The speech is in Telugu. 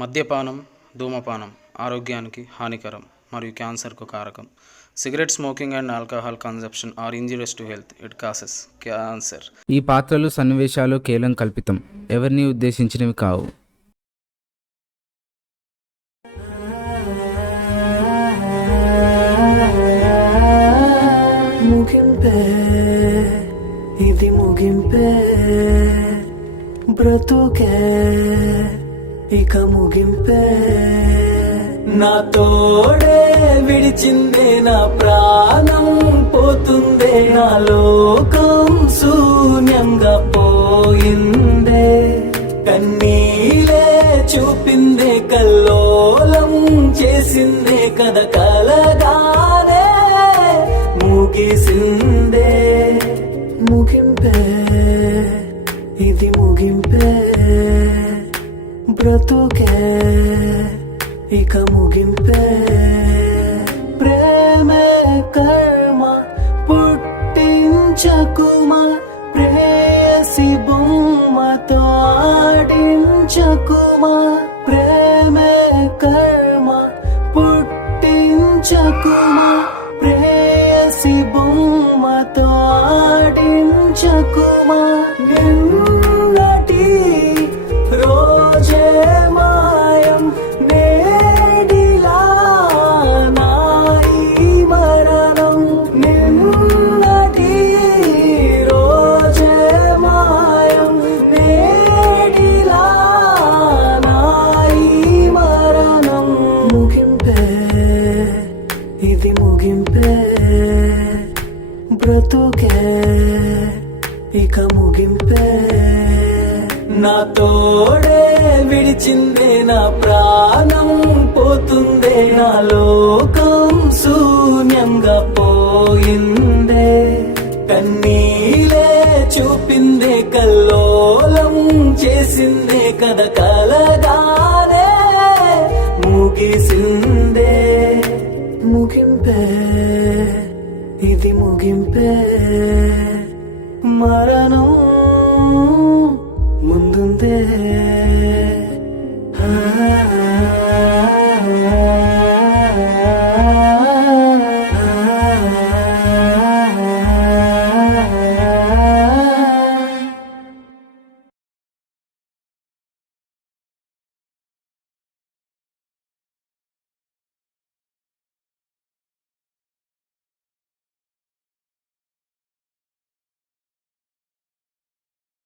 మద్యపానం, ధూమపానం ఆరోగ్యానికి హానికరం మరియు క్యాన్సర్కు కారకం. Cigarette smoking and alcohol consumption are injurious to health. It causes cancer. ఈ పాత్రలు సన్నివేశాలు కేవలం కల్పితం, ఎవరిని ఉద్దేశించినవి కావు. ముగింపే ఇది ముగింపే, బ్రతుకే ఇక ముగింపే. నా తోడే విడిచిందే, నా ప్రాణం పోతుందే, నా లోకం శూన్యంగా పోయిందే. కన్నీలే చూపిందే, కల్లోలం చేసిందే, కథ కలగానే ముగిసిందే. ముగింపే ఇది ముగింపే, బ్రతుకే ఇక ముగింపే. ప్రేమే కర్మ పుట్టించకుమా, ప్రేయసి బొమ్మతో ఆడించకుమా. ప్రేమే కర్మ పుట్టించకుమా, ప్రేయసి బొమ్మతో ఆడించకుమా. నిన్నటి రోజే మాయం, నేడిలా నాయి మరణం. నిన్నటి రోజే మాయం, నేడిలా నాయి మరణం. ముగింపే ఇది ముగింపే, బ్రతుకే ఇక ముగింపే. నా తోడే విడిచిందే, నా ప్రాణం పోతుందే, నా లోకం శూన్యంగా పోయిందే. కన్నీలే చూపిందే, కల్లోలం చేసిందే, కథ కలగానే ముగిసిందే. ముగింపే ఇది ముగింపే, మరణం ముందుందే.